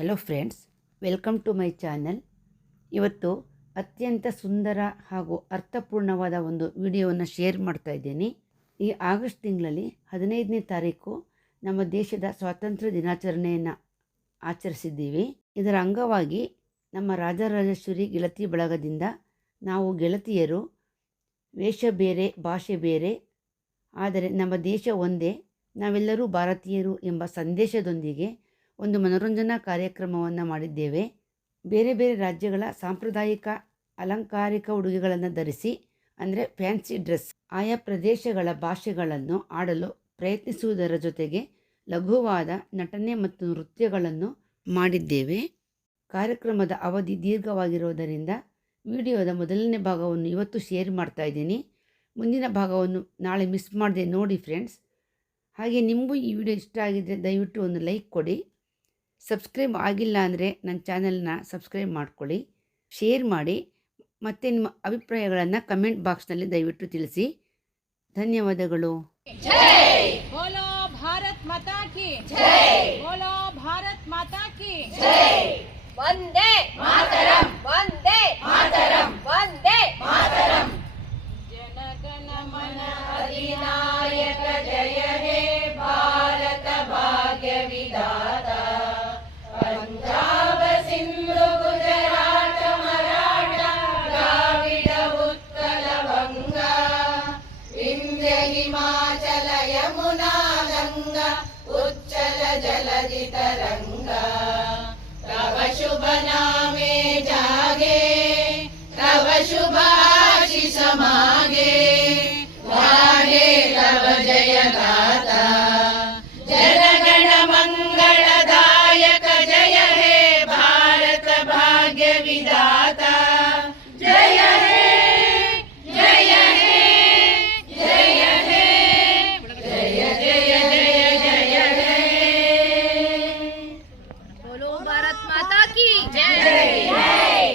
Hello friends, welcome to my channel. ಇವತ್ತು ಅತ್ಯಂತ ಸುಂದರ ಹಾಗೂ ಅರ್ಥಪೂರ್ಣವಾದ ಒಂದು ವಿಡಿಯೋವನ್ನು ಶೇರ್ ಮಾಡ್ತಾ ಇದ್ದೀನಿ. ಈ ಆಗಸ್ಟ್ ತಿಂಗಳಲ್ಲಿ 15ನೇ ತಾರೀಕು ನಮ್ಮ ದೇಶದ ಸ್ವಾತಂತ್ರ್ಯ ದಿನಾಚರಣೆಯನ್ನು ಆಚರಿಸಿದ್ದೀವಿ. ಇದರ ಅಂಗವಾಗಿ ನಮ್ಮ ರಾಜರಾಜೇಶ್ವರಿ ಗೆಳತಿ ಬಳಗದಿಂದ ನಾವು ಗೆಳತಿಯರು ವೇಷ ಬೇರೆ ಭಾಷೆ ಬೇರೆ ಆದರೆ ನಮ್ಮ ದೇಶ ಒಂದೇ, ನಾವೆಲ್ಲರೂ ಭಾರತೀಯರು ಎಂಬ ಸಂದೇಶದೊಂದಿಗೆ ಒಂದು ಮನೋರಂಜನಾ ಕಾರ್ಯಕ್ರಮವನ್ನು ಮಾಡಿದ್ದೇವೆ. ಬೇರೆ ಬೇರೆ ರಾಜ್ಯಗಳ ಸಾಂಪ್ರದಾಯಿಕ ಅಲಂಕಾರಿಕ ಉಡುಗೆಗಳನ್ನು ಧರಿಸಿ ಅಂದರೆ ಫ್ಯಾನ್ಸಿ ಡ್ರೆಸ್ ಆಯಾ ಪ್ರದೇಶಗಳ ಭಾಷೆಗಳನ್ನು ಆಡಲು ಪ್ರಯತ್ನಿಸುವುದರ ಜೊತೆಗೆ ಲಘುವಾದ ನಟನೆ ಮತ್ತು ನೃತ್ಯಗಳನ್ನು ಮಾಡಿದ್ದೇವೆ. ಕಾರ್ಯಕ್ರಮದ ಅವಧಿ ದೀರ್ಘವಾಗಿರೋದರಿಂದ ವಿಡಿಯೋದ ಮೊದಲನೇ ಭಾಗವನ್ನು ಇವತ್ತು ಶೇರ್ ಮಾಡ್ತಾ ಇದ್ದೀನಿ. ಮುಂದಿನ ಭಾಗವನ್ನು ನಾಳೆ ಮಿಸ್ ಮಾಡದೆ ನೋಡಿ ಫ್ರೆಂಡ್ಸ್. ಹಾಗೆ ನಿಮಗೂ ಈ ವಿಡಿಯೋ ಇಷ್ಟ ಆಗಿದ್ದರೆ ದಯವಿಟ್ಟು ಒಂದು ಲೈಕ್ ಕೊಡಿ. ಸಬ್ಸ್ಕ್ರೈಬ್ ಆಗಿಲ್ಲ ಅಂದರೆ ನನ್ನ ಚಾನಲ್ನ ಸಬ್ಸ್ಕ್ರೈಬ್ ಮಾಡ್ಕೊಳ್ಳಿ, ಶೇರ್ ಮಾಡಿ ಮತ್ತು ನಿಮ್ಮ ಅಭಿಪ್ರಾಯಗಳನ್ನು ಕಮೆಂಟ್ ಬಾಕ್ಸ್ನಲ್ಲಿ ದಯವಿಟ್ಟು ತಿಳಿಸಿ. ಧನ್ಯವಾದಗಳು. ಜೈ ಬೋಲೋ ಭಾರತ್ ಮಾತಾ ಕಿ ಜೈ, ಬೋಲೋ ಭಾರತ್ ಮಾತಾ ಕಿ ಜೈ. ವಂದೇ ಮಾತರಂ, ವಂದೇ ಮಾತರಂ, ವಂದೇ ಮಾತರಂ. ಜನಗಣ ಮನ ಅಧಿನಾಯಕ ಜಯ ಹೇ ಭಾರತ ಭಾಗ್ಯ ವಿಧಾತ. ಪಂಜಾಬ ಸಿಂಧು ಗುಜರಾಟ ಮರಾಠ ದ್ರಾವಿಡ ಉತ್ಕಲ ಬಂಗ ವಿಂಧ್ಯ ಹಿಮಾಚಲ ಯಮುನಾ ಗಂಗಾ ಉಚ್ಚಲ ಜಲಧಿ ತರಂಗ. ತವ ಶುಭ ನಾಮೆ ಜಾಗೆ, ತವ ಶುಭ ಆಶೀಷ ಮಾಗೆ, ಗಾಹೆ ತವ ಜಯ ಗಾತಾ. ಜನಗಣ ಮಂಗಳದಾಯಕ ಜಯ ಹೇ ಭಾರತ ಭಾಗ್ಯ ವಿಧಾತ. ಜಯ ಹೇ ಜಯ ಹೇ ಜಯ ಹೇ ಜಯ ಜಯ ಜಯ ಜಯ ಹೇ. बोलो भारत माता की जय.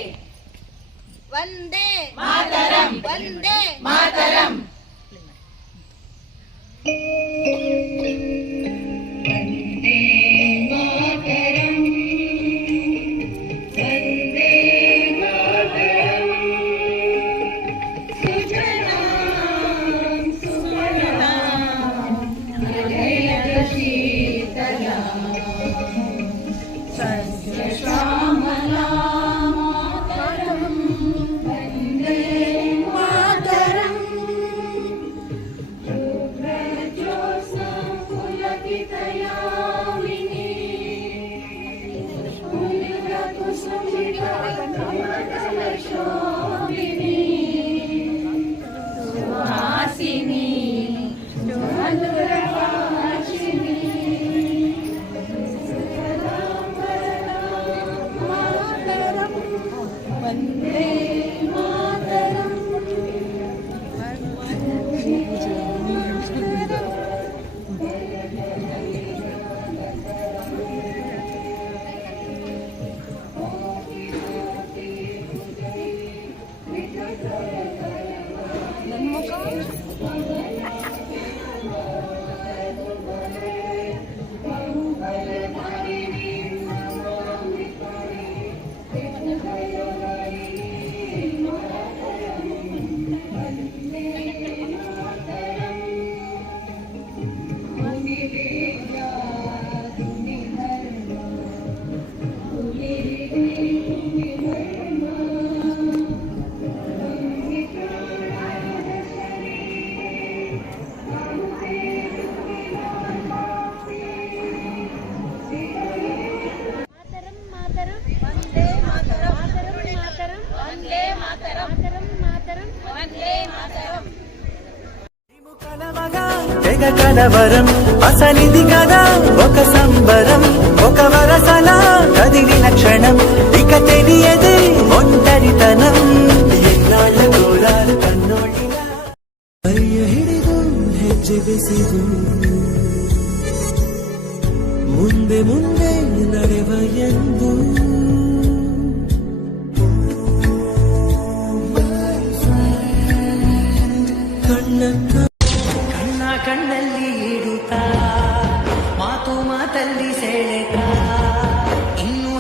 वंदे मातरम, वंदे मातरम. కలవరం అసలిది కదా ఒక సంబరం, ఒక వరసల కదిలిన క్షణం ఇక తెలియదే ఒంటరితనం. ఎన్నాళ్ళ కోరాలు కన్నోళ్ళిలా ಅಯ್ಯ ಹಿಡಿದು ಹೆಜ್ಜೆ ಬೆಸೆದು ಮುಂದೆ ಮುಂದೆ ನಡೆವ ಎಂದು ಕಣ್ಣಲ್ಲಿ ಇಡುತ್ತಾ ಮಾತು ಮಾತಲ್ಲಿ ಸೆಳೆತಾ ಇನ್ನು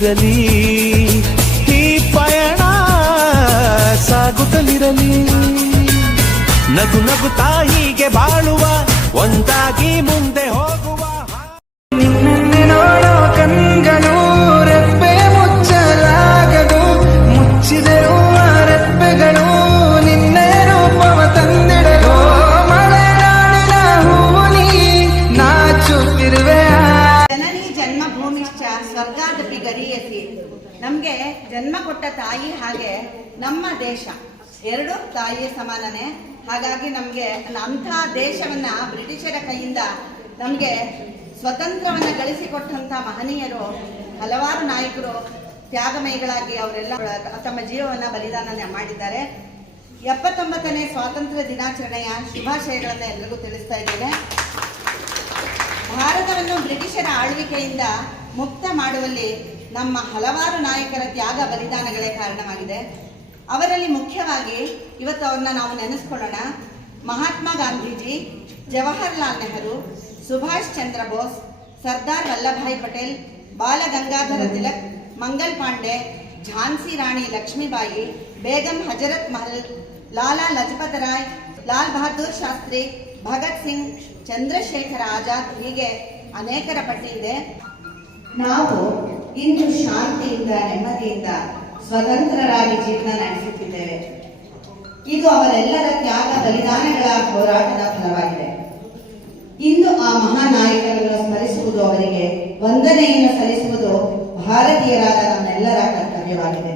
ಸಾಗುತ್ತಲಿರಲಿ, ಈ ಪಯಣ ಸಾಗುತ್ತಲಿರಲಿ. ನಗು ನಗುತ್ತಾ ಹೀಗೆ ಬಾಳುವ, ಒಂದಾಗಿ ಮುಂದೆ ಹೋಗುವ. ನಿನ್ನನ್ನೇ ನೋಡೋ ಕಣ್ಗಳು ರೆಪ್ಪೆ ಮುಚ್ಚಲಾಗದು, ಮುಚ್ಚಿದರು ಆ ರೆಪ್ಪೆಗಳು ನಿನ್ನೆ ರೂಪವ ತಂದಿಡಲು. ಮಲೆನಾಡಿನ ಹೂವು ನೀ ನಾಚುತ್ತಿರುವೆ. ಜನನಿ ಜನ್ಮಭೂಮಿಶ್ಚ ಸ್ವರ್ಗಾದಪಿ ಗರೀಯಸಿ. ನಮಗೆ ಜನ್ಮ ಕೊಟ್ಟ ತಾಯಿ ಹಾಗೆ ನಮ್ಮ ದೇಶ ಎರಡು ತಾಯಿಯ ಸಮಾನನೇ. ಹಾಗಾಗಿ ನಮಗೆ ಅಂಥ ದೇಶವನ್ನ ಬ್ರಿಟಿಷರ ಕೈಯಿಂದ ನಮಗೆ ಸ್ವತಂತ್ರವನ್ನ ಗಳಿಸಿಕೊಟ್ಟಂಥ ಮಹನೀಯರು ಹಲವಾರು ನಾಯಕರು ತ್ಯಾಗಮಯಿಗಳಾಗಿ ಅವರೆಲ್ಲ ತಮ್ಮ ಜೀವವನ್ನ ಬಲಿದಾನ ಮಾಡಿದ್ದಾರೆ. 79ನೇ ಸ್ವಾತಂತ್ರ್ಯ ದಿನಾಚರಣೆಯ ಶುಭಾಶಯಗಳನ್ನು ಎಲ್ಲರಿಗೂ ತಿಳಿಸ್ತಾ ಇದ್ದೇನೆ. ಭಾರತವನ್ನು ಬ್ರಿಟಿಷರ ಆಳ್ವಿಕೆಯಿಂದ ಮುಕ್ತ ಮಾಡುವಲ್ಲಿ ನಮ್ಮ ಹಲವಾರು ನಾಯಕರ ತ್ಯಾಗ ಬಲಿದಾನಗಳೇ ಕಾರಣವಾಗಿದೆ. ಅವರಲ್ಲಿ ಮುಖ್ಯವಾಗಿ ಇವತ್ತು ಅವ್ರನ್ನ ನಾವು ನೆನೆಸ್ಕೊಳ್ಳೋಣ. ಮಹಾತ್ಮ ಗಾಂಧೀಜಿ, ಜವಾಹರ್ಲಾಲ್ ನೆಹರು, ಸುಭಾಷ್ ಚಂದ್ರ ಬೋಸ್, ಸರ್ದಾರ್ ವಲ್ಲಭಾಯ್ ಪಟೇಲ್, ಬಾಲ ಗಂಗಾಧರ ತಿಲಕ್, ಮಂಗಲ್ ಪಾಂಡೆ, ಝಾನ್ಸಿ ರಾಣಿ ಲಕ್ಷ್ಮೀಬಾಯಿ, ಬೇಗಂ ಹಜರತ್ ಮಹಲ್, ಲಾಲಾ ಲಜಪತ್ ರಾಯ್, ಲಾಲ್ ಬಹದ್ದೂರ್ ಶಾಸ್ತ್ರಿ, ಭಗತ್ ಸಿಂಗ್, ಚಂದ್ರಶೇಖರ ಆಜಾದ್, ಹೀಗೆ ಅನೇಕರ ಪಟ್ಟಿ ಇದೆ. ನಾವು ಇಂದು ಶಾಂತಿಯಿಂದ ನೆಮ್ಮದಿಯಿಂದ ಸ್ವತಂತ್ರರಾಗಿ ಜೀವನ ನಡೆಸುತ್ತಿದ್ದೇವೆ. ಇದು ಅವರೆಲ್ಲರ ತ್ಯಾಗ ಬಲಿದಾನಗಳ ಹೋರಾಟದ ಫಲವಾಗಿದೆ. ಇಂದು ಆ ಮಹಾನಾಯಕರನ್ನು ಸ್ಮರಿಸುವುದು, ಅವರಿಗೆ ವಂದನೆಯನ್ನು ಸಲ್ಲಿಸುವುದು ಭಾರತೀಯರಾದ ನಮ್ಮೆಲ್ಲರ ಕರ್ತವ್ಯವಾಗಿದೆ.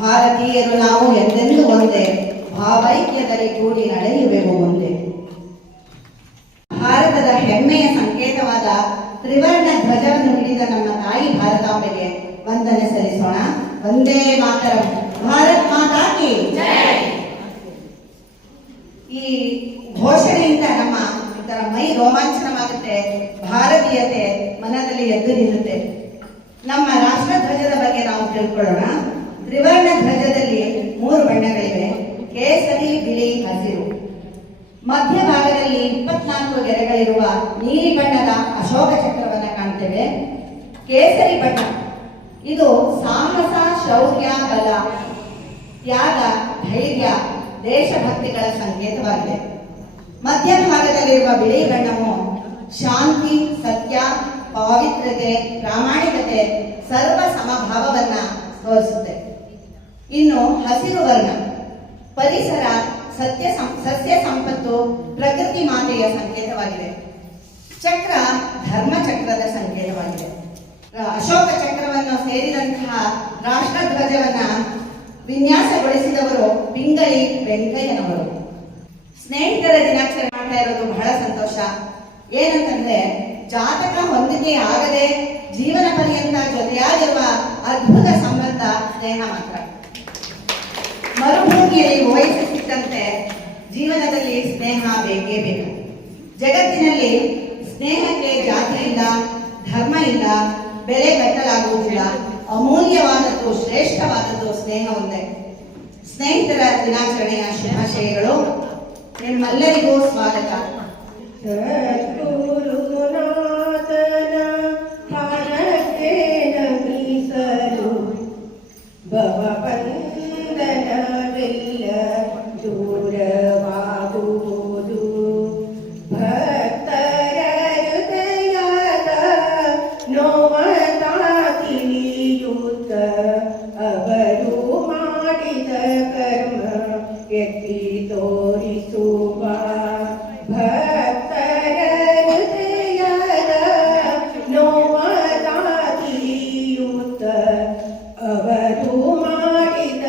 ಭಾರತೀಯರು ನಾವು ಎಂದೆಂದೂ ಒಂದೇ, ಭಾವೈಕ್ಯದಲ್ಲಿ ಕೂಡಿ ನಡೆಯುವೆವು ಮುಂದೆ. ಭಾರತದ ಹೆಮ್ಮೆಯ ಸಂಕೇತವಾದ ತ್ರಿವರ್ಣ ಧ್ವಜವನ್ನು ಹಿಡಿದ ನಮ್ಮ ತಾಯಿ ಭಾರತಾಂಬೆಗೆ ವಂದನೆ ಸಲ್ಲಿಸೋಣ. ವಂದೇ ಮಾತರಂ. ಭಾರತ್ ಮಾತಾ ಕಿ ಜೈ. ಈ ಘೋಷಣೆಯಿಂದ ನಮ್ಮ ಮೈ ರೋಮಾಂಚನವಾಗುತ್ತೆ, ಭಾರತೀಯತೆ ಮನದಲ್ಲಿ ಎದ್ದು ನಿಲ್ಲುತ್ತೆ. ನಮ್ಮ ರಾಷ್ಟ್ರ ಧ್ವಜದ ಬಗ್ಗೆ ನಾವು ತಿಳ್ಕೊಳ್ಳೋಣ. ತ್ರಿವರ್ಣ ಧ್ವಜದಲ್ಲಿ 3 ಬಣ್ಣಗಳಿವೆ: ಕೇಸರಿ, ಬಿಳಿ, ಹಸಿರು. ಮಧ್ಯಭಾಗದಲ್ಲಿ 24 ಗೆರೆಗಳಿರುವ ನೀಲಿ ಬಣ್ಣದ ಅಶೋಕ ಚಕ್ರವನ್ನು ಕಾಣ್ತೇವೆ. ಕೇಸರಿ ಬಣ್ಣ ಇದು ಸಾಹಸ, ಶೌರ್ಯ, ಬಲ, ತ್ಯಾಗ, ಧೈರ್ಯ, ದೇಶಭಕ್ತಿಗಳ ಸಂಕೇತವಾಗಿದೆ. ಮಧ್ಯಭಾಗದಲ್ಲಿರುವ ಬಿಳಿ ಬಣ್ಣವು ಶಾಂತಿ, ಸತ್ಯ, ಪವಿತ್ರತೆ, ಪ್ರಾಮಾಣಿಕತೆ, ಸರ್ವ ಸಮಭಾವವನ್ನ ತೋರಿಸುತ್ತೆ. ಇನ್ನು ಹಸಿರು ವರ್ಣ ಪರಿಸರ, ಸಸ್ಯ ಸಂಪತ್ತು, ಪ್ರಕೃತಿ ಮಾತೆಯ ಸಂಕೇತವಾಗಿದೆ. ಚಕ್ರ ಧರ್ಮ ಚಕ್ರದ ಸಂಕೇತವಾಗಿದೆ. ಅಶೋಕ ಚಕ್ರವನ್ನು ಸೇರಿದಂತಹ ರಾಷ್ಟ್ರ ಧ್ವಜವನ್ನ ವಿನ್ಯಾಸಗೊಳಿಸಿದವರು ಪಿಂಗಳಿ ವೆಂಕಯ್ಯನವರು. ಸ್ನೇಹಿತರ ದಿನಾಚರಣೆ ಮಾಡ್ತಾ ಇರೋದು ಬಹಳ ಸಂತೋಷ. ಏನಂತಂದ್ರೆ, ಜಾತಕ ಹೊಂದಿಕೆ ಆಗದೆ ಜೀವನ ಪರ್ಯಂತ ಜೊತೆಯಾಗಿರುವ ಅದ್ಭುತ ಸಂಬಂಧ ಸ್ನೇಹ ಮಾತ್ರ. ಮರುಭೂಮಿಯಲ್ಲಿ ವಹಿಸಿದಂತೆ ಜೀವನದಲ್ಲಿ ಸ್ನೇಹ ಬೇಕೇ ಬೇಕು. ಜಗತ್ತಿನಲ್ಲಿ ಸ್ನೇಹಕ್ಕೆ ಜಾತಿ ಇಲ್ಲ, ಧರ್ಮ ಇಲ್ಲ, ಬೆಲೆ ಕಟ್ಟಲಾಗುವುದಿಲ್ಲ. ಅಮೂಲ್ಯವಾದದ್ದು, ಶ್ರೇಷ್ಠವಾದದ್ದು ಸ್ನೇಹ ಒಂದೇ. ಸ್ನೇಹಿತರ ದಿನಾಚರಣೆಯ ಶುಭಾಶಯಗಳು. ನಿಮ್ಮೆಲ್ಲರಿಗೂ ಸ್ವಾಗತ. ಅವರು ಮಾಡಿದ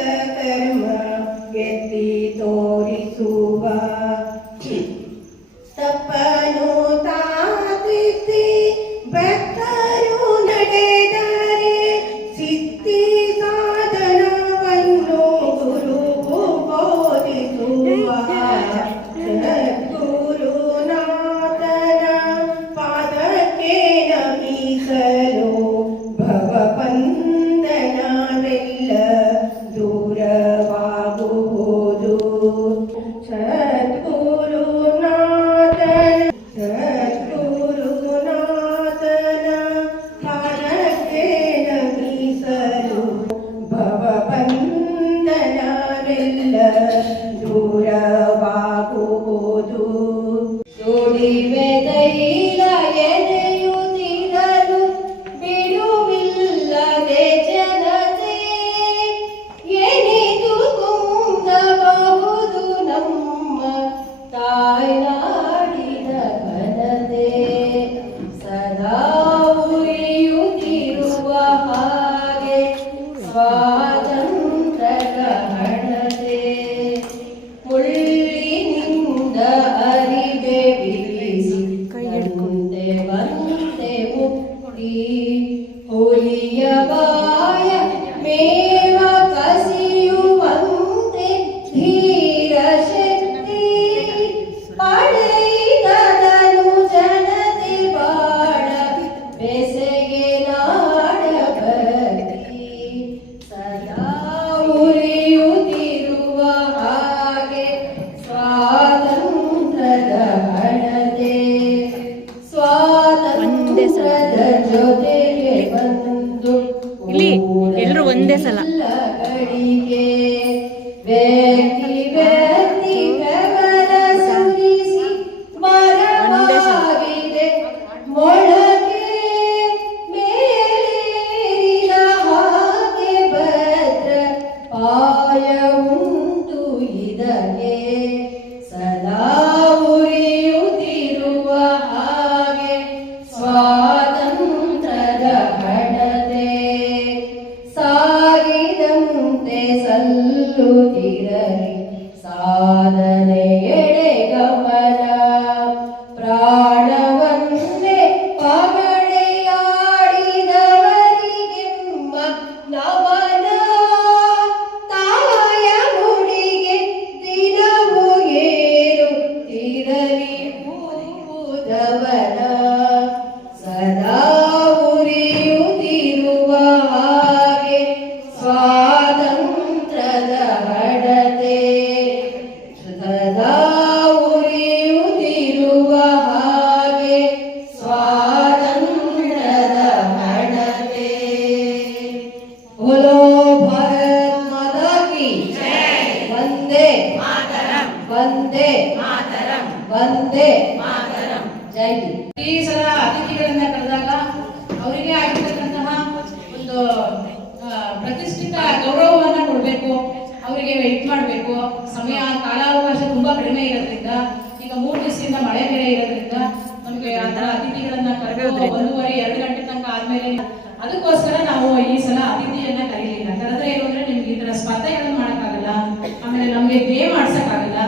ಎಲ್ಲರೂ ಒಂದೇ ಸಲ. ಕಡಿಗೆ ವ್ಯಕ್ತಿ ವ್ಯಕ್ತಿ ಬೆವರ ಸುರಿಸಿ ಮರವಾಗಿದೆ ಮೊಳಕೆ ಮೇಲೇರಿದ ಹಾಗೆ ಭದ್ರ ಪಾಯ ಉಂಟು ಇದಕ್ಕೆ ಸದಾ ಉರಿಯುತ್ತಿರುವ ಹಾಗೆ ಸ್ವಾತಂತ್ರ್ಯದ ಹಣತೆ ಸಾಗಿದಂತೆ ಸಲ್ಲುತ್ತಿರಲಿ ಸಾಧನೆಯೆಡೆ ಗಮನ ಪ್ರಾಣವನ್ನೇ ಪಗಡೆಯಾಡಿದವರಿಗೆಮ್ಮ ನಮನ ತಾಯ ಮುಡಿಗೆ ದಿನವೂ ಏರುತ್ತಿರಲಿ ಭೂದವನ ಸದಾ ಉರಿಯುತ್ತಿರುವ ಹಾಗೆ ಸ್ವಾತಂತ್ರ್ಯದ ಹಣತೆ ಸದಾ ಉರಿಯುತ್ತಿರುವ ಹಾಗೆ ಸ್ವಾತಂತ್ರ್ಯದ ಹಣತೆ बोलो भारत माता की जय वंदे मातरम वंदे मातरम वंदे मातरम जय हिंद ಈ ಸಲ ಅತಿಥಿಗಳನ್ನ ಕರೆದಾಗ ಅವರಿಗೆ ಆಗಿರ್ತಕ್ಕಂತಹ ಒಂದು ಪ್ರತಿಷ್ಠಿತ ಗೌರವವನ್ನ ಕೊಡಬೇಕು, ಅವರಿಗೆ ವೆಯ್ಟ್ ಮಾಡಬೇಕು. ಸಮಯ ಕಾಲಾವಕಾಶ ತುಂಬಾ ಕಡಿಮೆ ಇರೋದ್ರಿಂದ ಈಗ 3 ದಿವಸದಿಂದ ಮಳೆ ಬೇರೆ ಇರೋದ್ರಿಂದ ನಮಗೆ ಆ ಥರ ಅತಿಥಿಗಳನ್ನ ಕರೆದು 1:30-2 ಗಂಟೆ ತನಕ ಆದ್ಮೇಲೆ ಅದಕ್ಕೋಸ್ಕರ ನಾವು ಈ ಸಲ ಅತಿಥಿಯನ್ನ ಕರೀಲಿಲ್ಲ. ಕರೆದ್ರೆ ಏನು ಅಂದ್ರೆ ನಿಮ್ಗೆ ಈ ತರ ಸ್ಪರ್ಧೆಗಳನ್ನ ಮಾಡಕ್ಕಾಗಲ್ಲ, ಆಮೇಲೆ ನಮ್ಗೆ ಗೇಮ್ ಆಡ್ಸಕ್ಕಾಗಲ್ಲ.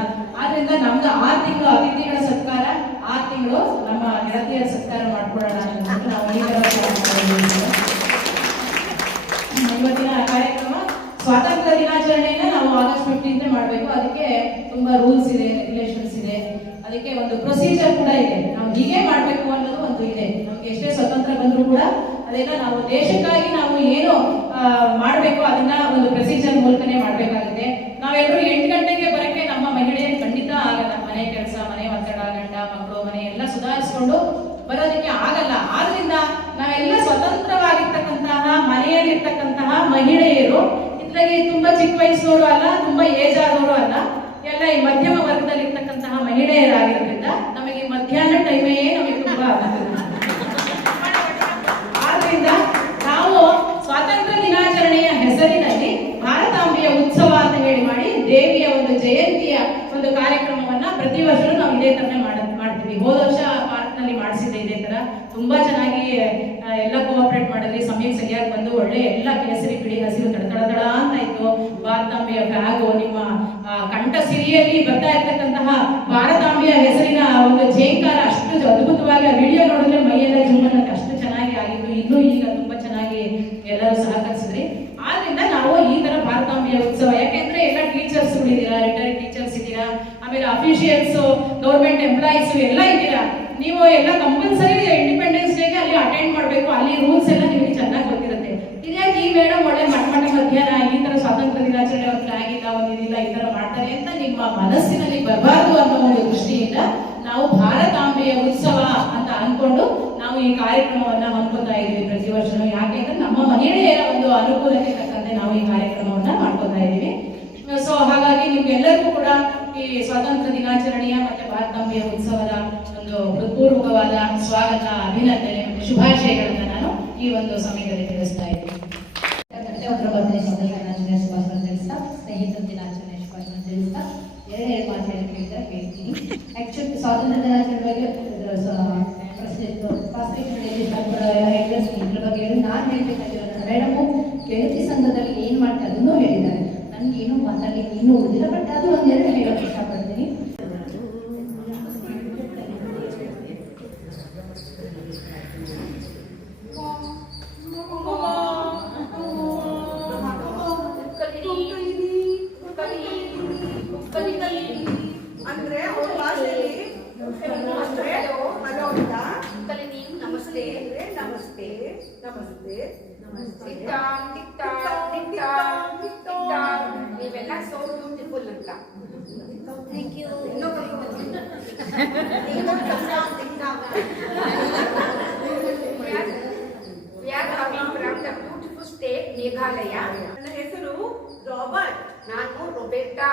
ಆದ್ರಿಂದ ನಮ್ದು 6 ತಿಂಗಳು ಅತಿಥಿಗಳ ಸತ್ಕಾರ, 6 ತಿಂಗಳು ನಮ್ಮ ಗೆಳತಿಯರ ಸತ್ಕಾರ ಮಾಡ್ಕೊಳ್ಳೋಣ ಅಂತ ನಾವು ಈ ತರ ಇವತ್ತಿನ ಕಾರ್ಯಕ್ರಮ ಸ್ವಾತಂತ್ರ್ಯ ದಿನಾಚರಣೆಯನ್ನ ನಾವು ಆಗಸ್ಟ್ 15 ಮಾಡಬೇಕು. ಅದಕ್ಕೆ ತುಂಬಾ ರೂಲ್ಸ್ ಇದೆ, ರೆಗ್ಯುಲೇಷನ್ಸ್ ಇದೆ, ಅದಕ್ಕೆ ಒಂದು ಪ್ರೊಸೀಜರ್ ಕೂಡ ಇದೆ. ನಾವು ಹೀಗೆ ಮಾಡ್ಬೇಕು ಅನ್ನೋದು ಒಂದು ಇದೆ. ನಮ್ಗೆ ಎಷ್ಟೇ ಸ್ವತಂತ್ರ ಬಂದರೂ ಕೂಡ ಅದೆಲ್ಲ ನಾವು ದೇಶಕ್ಕಾಗಿ ನಾವು ಏನು ಮಾಡಬೇಕು ಅದನ್ನ ಒಂದು ಪ್ರೊಸೀಜರ್ ಮೂಲಕನೇ ಮಾಡಬೇಕಾಗಿದೆ. ನಾವೆಲ್ಲರೂ 8 ಗಂಟೆಗೆ ಬರಕ್ಕೆ ನಮ್ಮ ಮಹಿಳೆಯರು ಖಂಡಿತ ಆಗಲ್ಲ. ಮನೆ ಕೆಲಸ, ಮನೆ ಒತ್ತಡ, ಗಂಡ ಮಕ್ಕಳು, ಮನೆ ಎಲ್ಲ ಸುಧಾರಿಸಿಕೊಂಡು ಬರೋದಕ್ಕೆ ಆಗಲ್ಲ. ಆದ್ರಿಂದ ನಾವೆಲ್ಲ ಸ್ವತಂತ್ರವಾಗಿರ್ತಕ್ಕಂತಹ ಮನೆಯಲ್ಲಿರ್ತಕ್ಕಂತಹ ಮಹಿಳೆಯರು ಇದ್ರಾಗೆ ತುಂಬಾ ಚಿಕ್ಕ ವಯಸ್ಸಿನವರು ಅಲ್ಲ, ತುಂಬಾ ಏಜ್ ಆದವರು ಅಲ್ಲ, ಎಲ್ಲ ಈ ಮಧ್ಯಮ ವರ್ಗದಲ್ಲಿರ್ತಕ್ಕಂತಹ ಮಹಿಳೆಯರಾಗಿರೋದ್ರಿಂದ ನಮಗೆ ಮಧ್ಯಾಹ್ನ ಟೈಮೇ ನಮಗೆ ತುಂಬಾ ಆದ್ರಿಂದ ನಾವು ಸ್ವಾತಂತ್ರ್ಯ ದಿನಾಚರಣೆಯ ಹೆಸರಿನಲ್ಲಿ ಭಾರತಾಂಬೆಯ ಉತ್ಸವ ಅಂತ ಹೇಳಿ ಮಾಡಿ ದೇವಿಯ ಒಂದು ಜಯಂತಿಯ ಒಂದು ಕಾರ್ಯಕ್ರಮವನ್ನ ಪ್ರತಿ ವರ್ಷವೂ ನಾವು ಇದೇ ತರ ಮಾಡ್ತೀವಿ. ಹೋದ ವರ್ಷ ಪಾರ್ಕ್ ನಲ್ಲಿ ಮಾಡಿಸಿದ್ದೆ ಇದೇ ತರ. ತುಂಬಾ ಚೆನ್ನಾಗಿ ಎಲ್ಲ ಕೋಆಪರೇಟ್ ಮಾಡಿದ್ರಿ, ಸಮಯಕ್ಕೆ ಸರಿಯಾಗಿ ಬಂದು ಒಳ್ಳೆ ಎಲ್ಲ ಕೇಸರಿ ಬಿಳಿ ಹಸಿರು ತಡತಡ ಅಂತ ಇತ್ತು. ಭಾರತಾಂಬೆಯ ಬ್ಯಾಗು, ನಿಮ್ಮ ಕಂಠ ಸಿರಿಯಲ್ಲಿ ಬರ್ತಾ ಇರ್ತಕ್ಕಂತಹ ಭಾರತಾಂಬೆಯ ಹೆಸರಿನ ಒಂದು ಜೇಂಕಾರ ಅಷ್ಟು ಅದ್ಭುತವಾಗಿ ವಿಡಿಯೋ ನೋಡಿದ್ರೆ ಮೈಯೆಲ್ಲ ಜುಮ್ಮನ್ನ ಅಷ್ಟು ಚೆನ್ನಾಗಿ ಆಗಿತ್ತು. ಇನ್ನೂ ಈಗ ತುಂಬಾ ಚೆನ್ನಾಗಿ ಎಲ್ಲರೂ ಸಹಕರಿಸಿದ್ರಿ. ಆದ್ರಿಂದ ನಾವು ಈ ತರ ಭಾರತಾಂಬೆಯ ಉತ್ಸವ, ಯಾಕೆಂದ್ರೆ ಎಲ್ಲ ಟೀಚರ್ಸ್ ಇದ್ದೀರಾ, ರಿಟೈರ್ಡ್ ಟೀಚರ್ಸ್ ಇದ್ದೀರಾ, ಆಮೇಲೆ ಅಫಿಷಿಯಲ್ಸ್, ಗೌರ್ಮೆಂಟ್ ಎಂಪ್ಲಾಯೀಸ್ ಎಲ್ಲ ಇದ್ದೀರಾ. ನೀವು ಎಲ್ಲ ಕಂಪಲ್ಸರಿ ಇಂಡಿಪೆಂಡೆನ್ಸ್ ಡೇಗೆ ಅಲ್ಲಿ ಅಟೆಂಡ್ ಮಾಡಬೇಕು. ಅಲ್ಲಿ ರೂಲ್ಸ್ ಎಲ್ಲ ನಿಮಗೆ ಚೆನ್ನಾಗಿ ಗೊತ್ತಿರುತ್ತೆ. ಇದ್ಯಾಕೆ ಈ ಮೇಡಮ್ ಒಳ್ಳೆ ಮಠ ಮಧ್ಯಾಹ್ನ ಈ ತರ ಸ್ವಾತಂತ್ರ್ಯ ದಿನಾಚರಣೆ ಒಂದು ಫ್ಲಾಗ್ ಇಲ್ಲ, ಒಂದಿಲ್ಲ, ಈ ತರ ಮಾಡ್ತಾರೆ ಅಂತ ನಿಮ್ಮ ಮನಸ್ಸಿನಲ್ಲಿ ಬರಬಾರ್ದು ಅನ್ನೋ ಒಂದು ದೃಷ್ಟಿಯಿಂದ ನಾವು ಭಾರತಾಂಬೆಯ ಉತ್ಸವ ಅಂತ ಅನ್ಕೊಂಡು ನಾವು ಈ ಕಾರ್ಯಕ್ರಮವನ್ನ ಹಮ್ಮಿಕೊತಾ ಇದ್ದೀವಿ ಪ್ರತಿ ವರ್ಷನೂ. ಯಾಕೆಂದ್ರೆ ನಮ್ಮ ಮಹಿಳೆಯರ ಒಂದು ಅನುಕೂಲಕ್ಕೆ ತಕ್ಕಂತೆ ನಾವು ಈ ಕಾರ್ಯಕ್ರಮವನ್ನ ಮಾಡ್ಕೊತಾ ಇದ್ದೀವಿ. ಸೊ ಹಾಗಾಗಿ ನಿಮ್ಗೆಲ್ಲರಿಗೂ ಕೂಡ ಈ ಸ್ವಾತಂತ್ರ್ಯ ದಿನಾಚರಣೆಯ ಮತ್ತೆ ಭಾರತಾಂಬೆಯ ಉತ್ಸವದ ಒಂದು ಹೃತ್ಪೂರ್ವಕವಾದ ಸ್ವಾಗತ, ಅಭಿನಂದನೆ ಮತ್ತು ಶುಭಾಶಯಗಳನ್ನ ನಾನು ಈ ಒಂದು ಸಮಯದಲ್ಲಿ ತಿಳಿಸ್ತಾ ಇದ್ದೀನಿ. ಸ್ನೇಹಿತರ ದಿನಾಚರಣೆ ಶುಭಾಶಯ ತಿಳಿಸ್ತಾ ಎರಡು ಮಾತು ಹೇಳಕ್ಕೆ ಹೇಳ್ತೀನಿ. ಆಕ್ಚುಲಿ ಸ್ವಾತಂತ್ರ್ಯ ದಿನಾಚರಣೆ ಬಗ್ಗೆ ಇದ್ರ ಬಗ್ಗೆ ನಾನು ಹೇಳ್ಬೇಕಾಗಿರೋದು, ಮೇಡಮು ಗೆಳತಿ ಸಂಘದಲ್ಲಿ ಏನ್ ಮಾಡ್ತಾರೆ ಅದನ್ನು ಹೇಳಿದ್ದಾರೆ. ನನ್ಗೆ ಏನು ಮಾತಾಡ್ಲಿಕ್ಕೆ ಇನ್ನೂ ಉಳಿದಿಲ್ಲ, ಬಟ್ ಅದು ಒಂದೆರಡು ಹೇಳಕ್ಕೆ ಇಷ್ಟಪಡ್ತೀನಿ. ಅಂದ್ರೆ ಅವ್ರ ಭಾಷೆಯಲ್ಲಿ ನಮಸ್ತೆ ನಮಸ್ತೆ ನಮಸ್ತೆ ನಮಸ್ತೆ ನೀವೆಲ್ಲ ಸೋ ಬ್ಯೂಟಿಫುಲ್ ಅಂತ. Thank you. We are coming from the beautiful state Meghalaya. Meghalaya. ನನ್ನ ಹೆಸರು ರಾಬರ್ಟ್. ನಾನು ರೊಬೆಟಾ.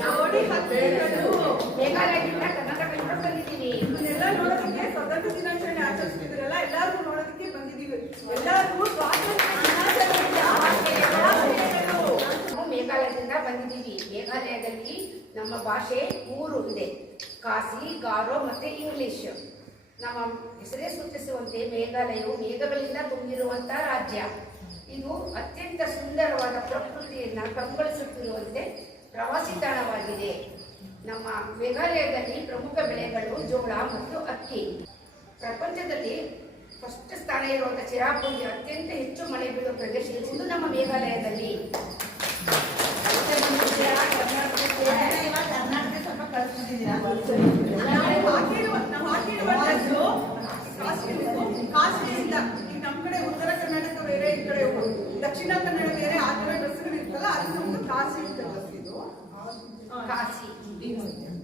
ಜೋಡಿ ಹಕ್ಕಿಗಳು. ಮೇಘಾಲಯದಿಂದ ಕರ್ನಾಟಕದಿಂದ ಬಂದಿದ್ದೀವಿ. ಇದನ್ನೆಲ್ಲ ನೋಡೋದಕ್ಕೆ ಸ್ವತಂತ್ರ ದಿನಾಚರಣೆ ಆಚರಿಸ್ತಿದ್ರಲ್ಲ, ಎಲ್ಲಾರು ನೋಡೋದಕ್ಕೆ ಬಂದಿದ್ದೀವಿ. ಎಲ್ಲರಿಗೂ ಸ್ವಾತಂತ್ರ್ಯ ದಿನಾಚರಣೆಯ ಶುಭಾಶಯಗಳು. ನಾವು ಮೇಘಾಲಯದಿಂದ ಬಂದಿದ್ದೀವಿ. ಮೇಘಾಲಯದಲ್ಲಿ ನಮ್ಮ ಭಾಷೆ 3 ಇದೆ: ಖಾಸಿ, ಗಾರೋ ಮತ್ತೆ ಇಂಗ್ಲಿಷ್. ನಮ್ಮ ಹೆಸರೇ ಸೂಚಿಸುವಂತೆ ಮೇಘಾಲಯವು ಮೇಘಗಳಿಂದ ತುಂಬಿರುವಂತಹ ರಾಜ್ಯ. ಇದು ಅತ್ಯಂತ ಸುಂದರವಾದ ಪ್ರಕೃತಿಯನ್ನು ಕಂಗೊಳಿಸುತ್ತಿರುವಂತೆ ಪ್ರವಾಸಿ ತಾಣವಾಗಿದೆ. ನಮ್ಮ ಮೇಘಾಲಯದಲ್ಲಿ ಪ್ರಮುಖ ಬೆಳೆಗಳು ಜೋಳ ಮತ್ತು ಅಕ್ಕಿ. ಪ್ರಪಂಚದಲ್ಲಿ ಫಸ್ಟ್ ಸ್ಥಾನ ಇರುವಂತಹ ಚಿರಾಪುಂಜಿ ಅತ್ಯಂತ ಹೆಚ್ಚು ಮಳೆ ಬೀಳುವ ಪ್ರದೇಶ ಇದು ನಮ್ಮ ಮೇಘಾಲಯದಲ್ಲಿ. ಕರ್ನಾಟಕ ಸ್ವಲ್ಪ ಕಳ್ಸ್ಕೊಂಡಿದ್ದೀರಾ? ನಾವು ಹಾಕಿರುವ ಡ್ರೆಸ್ಸು ಕಾಶ್ಮೀರಿಂದ. ಈಗ ನಮ್ಮ ಕಡೆ ಉತ್ತರ ಕರ್ನಾಟಕ ಬೇರೆ, ಈ ಕಡೆ ದಕ್ಷಿಣ ಕನ್ನಡ ಬೇರೆ, ಆ ಥರ ಡ್ರೆಸ್ಗಳು ಇರ್ತಲ್ಲ, ಅದು ನಮ್ದು ಕಾಶಿ ಡ್ರೆಸ್ ಇದು. ಕಾಶಿ.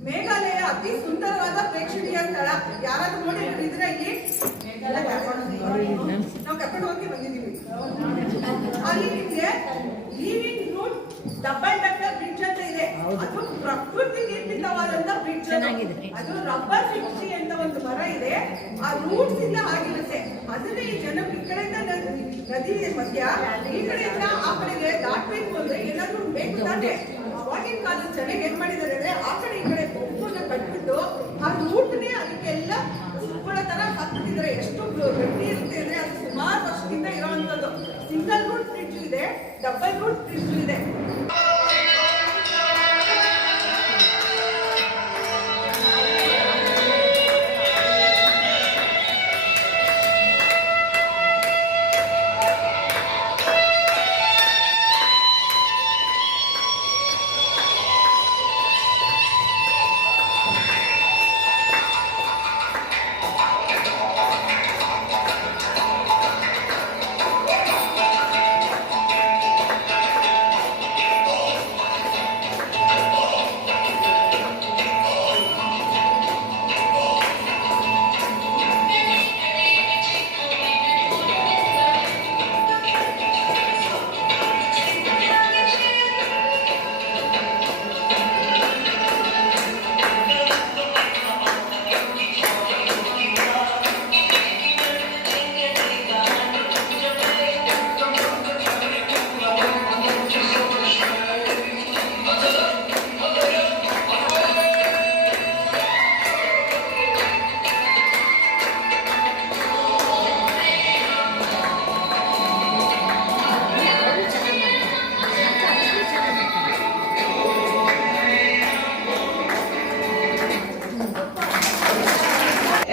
ಮೇಘಾಲಯ ಅತಿ ಸುಂದರವಾದ ಪ್ರೇಕ್ಷಣೀಯ ಸ್ಥಳ. ಯಾರಾದ್ರೂ ನೋಡಿದ್ರೆ ಇಲ್ಲಿ ನಾವು ಕರ್ಕೊಂಡು ಹೋಗಿ ಬಂದಿದ್ದೀವಿ. ಅಲ್ಲಿ ನಿಮ್ಗೆ living root double decker bridge ಅಂತ ಇದೆ. ಅದು ಪ್ರಕೃತಿ ನಿರ್ಮಿತವಾದಂತ ಬ್ರಿಡ್ಜ್. ಅದು ರಬ್ಬರ್ ಫಿಕ್ಸಿ ಅಂತ ಒಂದು ಮರ ಇದೆ, ಆ ರೂಟ್ಸ್ ಇಂದ ಆಗಿರುತ್ತೆ. ಅದನ್ನೇ ಈ ಜನ ಈ ಕಡೆಯಿಂದ ನದಿ ಮಧ್ಯ, ಈ ಕಡೆಯಿಂದ ಆ ಕಡೆಗೆ ದಾಟ್ಬೇಕು ಅಂದ್ರೆ ಏನಾದ್ರು ಬೇಕು ತಾನೆ. ಅವಾಗಿನ ಕಾಲದ ಜನ ಏನ್ ಮಾಡಿದ್ದಾರೆ ಅಂದ್ರೆ ಆ ಕಡೆ ಈ ಕಡೆ ಬೊಂಬನ್ನ ಕಟ್ಬಿಟ್ಟು ಆ ರೂಟ್ನೇ ಅದಕ್ಕೆಲ್ಲ ಸುಕ್ಕಳ ತರ ಹಾಕ್ಬಿಟ್ಟಿದ್ದಾರೆ. ಎಷ್ಟು ಗಟ್ಟಿ ಇರುತ್ತೆ ಅಂದ್ರೆ ಅದು ಸುಮಾರು ವರ್ಷದಿಂದ ಇರೋವಂಥದ್ದು. ಸಿಂಗಲ್ ರೂಟ್ ಬ್ರಿಡ್ಜ್ ಇದೆ, ಡಬಲ್ ರೂಟ್ ಬ್ರಿಡ್ಜ್ ಇದೆ.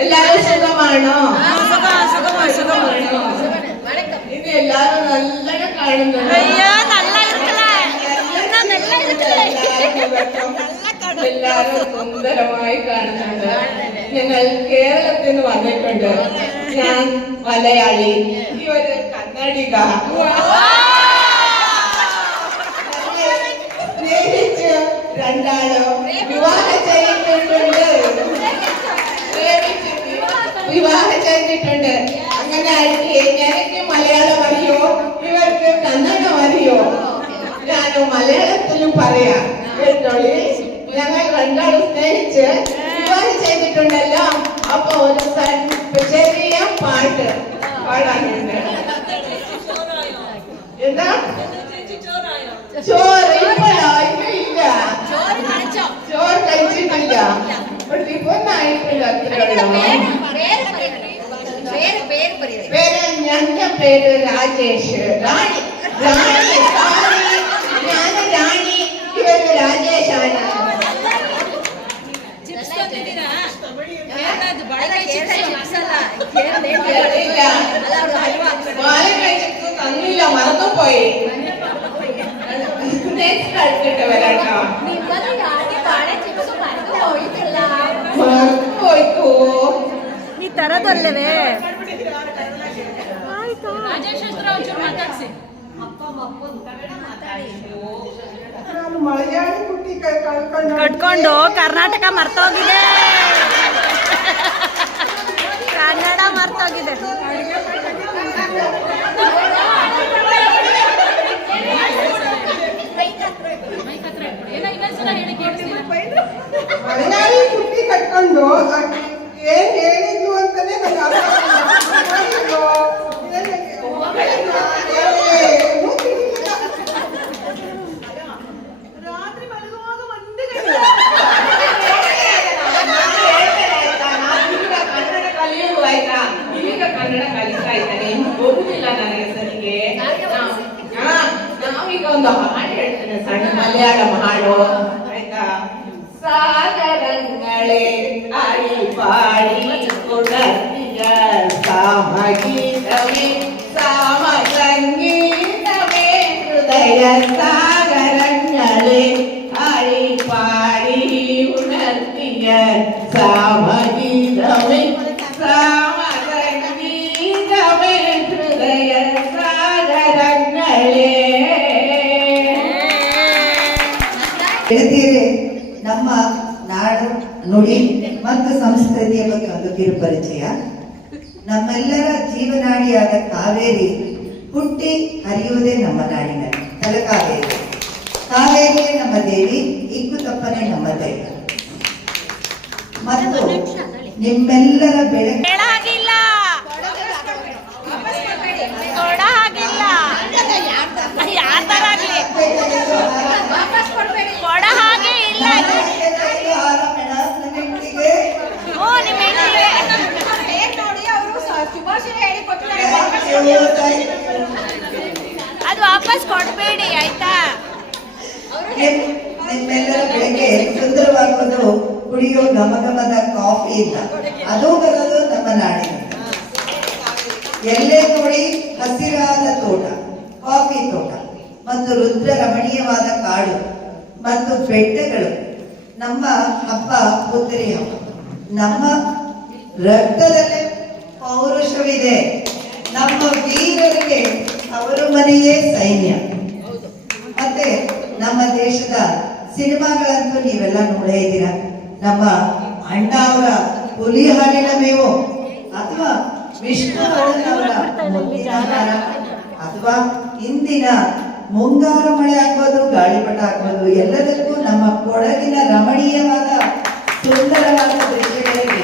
എല്ലാരും സുഖമാണോ? ഇത് എല്ലാരും നല്ല കാണുന്നുണ്ട്. എല്ലാരും സുന്ദരമായി കാണുന്നുണ്ട്. ഞങ്ങൾ കേരളത്തിൽ നിന്ന് വന്നിട്ടുണ്ട്. ഞാൻ മലയാളി, ഈ ഒരു കന്നഡിക. സ്നേഹിച്ച് രണ്ടാളും വിവാഹം ചെയ്തിട്ടുണ്ട്. വിവാഹം ചെയ്തിട്ടുണ്ട്. അങ്ങനെ എനിക്ക് മലയാളം അറിയോ, ഇവർക്ക് കന്നഡം അറിയോ? ഞാൻ മലയാളത്തിലും പറയാം കേട്ടോളി. ഞങ്ങൾ രണ്ടാളും സ്നേഹിച്ച് വിവാഹം ചെയ്തിട്ടുണ്ടല്ലോ. അപ്പൊ ഒരു ചെറിയ പാട്ട് പാടാനുണ്ട്. എന്താ? ചോറ് ഇപ്പോഴോ? ഇല്ല, ചോറ് കഴിച്ചിട്ടില്ല. ഇപ്പൊ ആയിട്ടില്ല. പേര് ഞന്റെ പേര് രാജേഷ്. റാണി ഞാൻ രാണി, ഇവര് രാജേഷാണ്. തന്നില്ല, മറന്നുപോയി. നെക്സ്റ്റ് അടുത്തിട്ട് വരാട്ടോ. മറന്നുപോയിക്കോ ನೀ ತರದಲ್ಲವೇ ನಾನು ಮಲಯಾಳಿ ಕುಟ್ಟಿ ಕಟ್ಕೊಂಡು ಕರ್ನಾಟಕ ಮರ್ತೋಗಿದೆ, ಕನ್ನಡ ಮರ್ತೋಗಿದೆ. ಒಂದು ಹಾಡು ಹೇಳ್ತೇನೆ, ಸಣ್ಣ ಮಲಯಾಳಂ ಹಾಡು, ಆಯ್ತಾ? ಸಾಗರಗಳೇ ಆಡಿ ಪಾಡಿ ಕೊಡತಿಯ ಸಾಮಗೀತವೇ ಸಾಮ ಸಂಗೀತವೇ ಹೃದಯ ಸಾಗರಗಳೇ ಆಡಿ ಪಾಡಿ ಉಣತಿಯ ಸಾಮಗೀತವೇ ಸಾಮ ಸಂಗೀತವೇ ಹೃದಯ ಸಾಗರಗಳೇ. ಗೆಳತಿಯರೇ, ನಮ್ಮ ನಾಡು ನುಡಿ ಮತ್ತು ಸಂಸ್ಕೃತಿಯ ಬಗ್ಗೆ ಒಂದು ಕಿರು ಪರಿಚಯ. ನಮ್ಮೆಲ್ಲರ ಜೀವನಾಡಿಯಾದ ಕಾವೇರಿ ಹುಟ್ಟಿ ಹರಿಯುವುದೇ ನಮ್ಮ ನಾಡಿನಲ್ಲಿ, ತಲಕಾವೇರಿ. ಕಾವೇರಿಯೇ ನಮ್ಮ ದೇವಿ, ಇಕ್ಕುತಪ್ಪನೆ ನಮ್ಮ ದೈವ. ಮತ್ತು ನಿಮ್ಮೆಲ್ಲರ ಬೆಳಗ್ಗೆ ಹಾಗಿಲ್ಲ ಕೊಡ ಹಾಗಿಲ್ಲ ಯಾರ ತರ ಆಗ್ಲಿ ಕೊಡ ಹಾಗೆ ಇಲ್ಲ. ಓ ನಿಮ್ಮ ಅದು ವಾಪಸ್ ಕೊಡ್ಬೇಡಿ ಆಯ್ತಾ. ನಿಮ್ಮೆಲ್ಲರ ಬೆಳಗ್ಗೆ ಸುಂದರವಾಗುವುದು ಕುಡಿಯೋ ಘಮಘಮದ ಕಾಫಿಯಿಂದ. ಅದು ಬರೋದು ನಮ್ಮ ನಾಡಿನಿಂದ. ಎಲ್ಲೇ ನೋಡಿ ಹಸಿರಾದ ತೋಟ, ಕಾಫಿ ತೋಟ ಮತ್ತು ರುದ್ರ ರಮಣೀಯವಾದ ಕಾಡು ಮತ್ತು ಬೆಟ್ಟಗಳು. ನಮ್ಮ ಹಬ್ಬ ಪುತ್ರಿ ಹಬ್ಬ. ನಮ್ಮ ರಕ್ತದಲ್ಲೇ ಪೌರುಷವಿದೆ. ನಮ್ಮ ವೀರರಿಗೆ ಅವರ ಮನೆಯೇ ಸೈನ್ಯ. ಮತ್ತೆ ನಮ್ಮ ದೇಶದ ಸಿನಿಮಾಗಳಂತೂ ನೀವೆಲ್ಲ ನೋಡೇ ಇದ್ದೀರಾ. ನಮ್ಮ ಅಣ್ಣ ಅವರ ಹುಲಿ ಹಾಲಿನ ಮೇವು, ಅಥವಾ ವಿಷ್ಣುವರ್ಧನ್ ಅವರ ಮುತ್ತಿನ ಹಾರ, ಅಥವಾ ಇಂದಿನ ಮುಂಗಾರು ಮಳೆ ಆಗ್ಬೋದು, ಗಾಳಿಪಟ ಆಗ್ಬೋದು, ಎಲ್ಲದಕ್ಕೂ ನಮ್ಮ ಕೊಡಗಿನ ರಮಣೀಯವಾದ ಸುಂದರವಾದ ದೃಶ್ಯಗಳಿವೆ.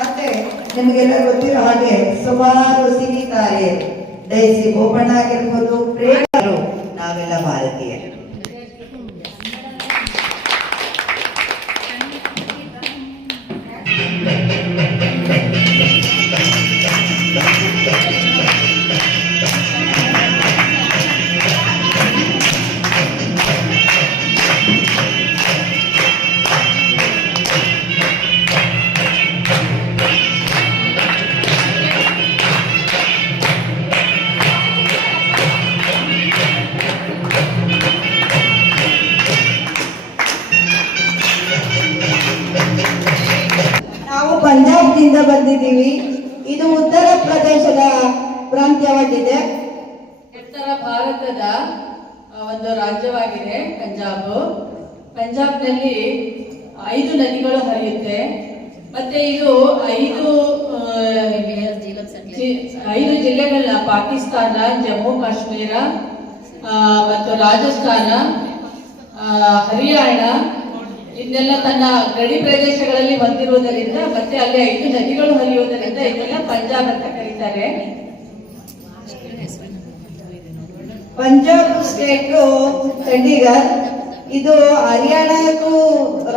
ಮತ್ತೆ ನಿಮಗೆಲ್ಲ ಗೊತ್ತಿರೋ ಹಾಗೆ ಸುಮಾರು ಸಿನಿ ತಾರೆ, ಡೈಸಿ ಬೋಪಣ್ಣ ಆಗಿರ್ಬೋದು, ಪ್ರೇಮರು, ನಾವೆಲ್ಲ ಭಾರತೀಯರು. ನಾವು ಪಂಜಾಬ್ನಿಂದ ಬಂದಿದ್ದೀವಿ. ಇದು ಉತ್ತರ ಪ್ರದೇಶದ ಪ್ರಾಂತ್ಯವಾಗಿದೆ. ಉತ್ತರ ಭಾರತದ ಒಂದು ರಾಜ್ಯವಾಗಿದೆ ಪಂಜಾಬ್. ಪಂಜಾಬ್ನಲ್ಲಿ 5 ನದಿಗಳು ಹರಿಯುತ್ತೆ. ಮತ್ತೆ ಇದು 5 ಜಿಲ್ಲೆಗಳನ್ನ ಪಾಕಿಸ್ತಾನ, ಜಮ್ಮು ಕಾಶ್ಮೀರ ಮತ್ತು ರಾಜಸ್ಥಾನ, ಹರಿಯಾಣ ಇದನ್ನೆಲ್ಲ ತನ್ನ ಗಡಿ ಪ್ರದೇಶಗಳಲ್ಲಿ ಹೊಂದಿರುವುದರಿಂದ, ಮತ್ತೆ ಅಲ್ಲಿ 5 ನದಿಗಳು ಹರಿಯುವುದರಿಂದ ಇದೆಲ್ಲ ಪಂಜಾಬ್ ಅಂತ ಕರೀತಾರೆ. ಪಂಜಾಬ್ ಸ್ಟೇಟ್ ಚಂಡೀಗಢ. ಇದು ಹರಿಯಾಣಕ್ಕೂ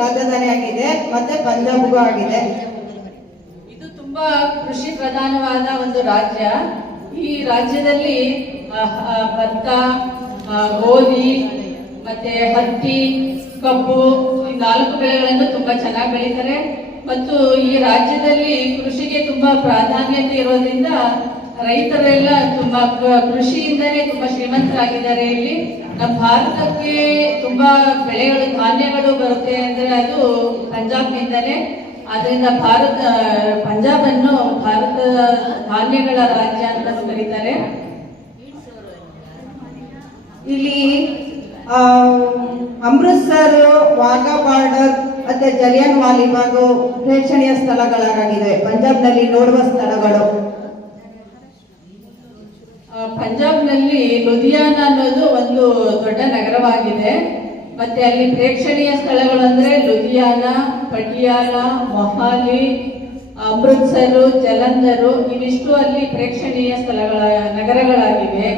ರಾಜಧಾನಿ ಆಗಿದೆ, ಮತ್ತೆ ಪಂಜಾಬ್ಗೂ ಆಗಿದೆ. ಇದು ತುಂಬಾ ಕೃಷಿ ಪ್ರಧಾನವಾದ ಒಂದು ರಾಜ್ಯ. ಈ ರಾಜ್ಯದಲ್ಲಿ ಭತ್ತ, ಗೋಧಿ, ಮತ್ತೆ ಹತ್ತಿ, ಕಬ್ಬು ಈ 4 ಬೆಳೆಗಳನ್ನು ತುಂಬಾ ಚೆನ್ನಾಗಿ ಬೆಳೀತಾರೆ. ಮತ್ತು ಈ ರಾಜ್ಯದಲ್ಲಿ ಕೃಷಿಗೆ ತುಂಬಾ ಪ್ರಾಧಾನ್ಯತೆ ಇರೋದ್ರಿಂದ ರೈತರೆಲ್ಲ ತುಂಬಾ ಕೃಷಿಯಿಂದಲೇ ತುಂಬಾ ಶ್ರೀಮಂತರಾಗಿದ್ದಾರೆ. ಇಲ್ಲಿ ನಮ್ಮ ಭಾರತಕ್ಕೆ ತುಂಬಾ ಬೆಳೆಗಳು, ಧಾನ್ಯಗಳು ಬರುತ್ತೆ ಅಂದ್ರೆ ಅದು ಪಂಜಾಬ್ನಿಂದಲೇ. ಆದ್ರಿಂದ ಪಂಜಾಬ್ ಅನ್ನು ಭಾರತದ ಧಾನ್ಯಗಳ ರಾಜ್ಯ ಅಂತ ಕರೀತಾರೆ. ಇಲ್ಲಿ ಅಮೃತ್ಸರ್, ವಾಘಾ ಬಾರ್ಡರ್ ಮತ್ತೆ ಜಲಿಯನ್ ವಾಲಿಬಾಗ್ ಪ್ರೇಕ್ಷಣೀಯ ಸ್ಥಳಗಳಾಗಿವೆ. ಪಂಜಾಬ್ನಲ್ಲಿ ನೋಡುವ ಸ್ಥಳಗಳು. ಪಂಜಾಬ್ನಲ್ಲಿ ಲುಧಿಯಾನ ಅನ್ನೋದು ಒಂದು ದೊಡ್ಡ ನಗರವಾಗಿದೆ. ಮತ್ತೆ ಅಲ್ಲಿ ಪ್ರೇಕ್ಷಣೀಯ ಸ್ಥಳಗಳು ಅಂದ್ರೆ ಲುಧಿಯಾನ, ಪಟಿಯಾಲ, ಮೊಹಾಲಿ, ಅಮೃತ್ಸರ್, ಜಲಂಧರ್ ಇವಿಷ್ಟು ಅಲ್ಲಿ ಪ್ರೇಕ್ಷಣೀಯ ನಗರಗಳಾಗಿವೆ.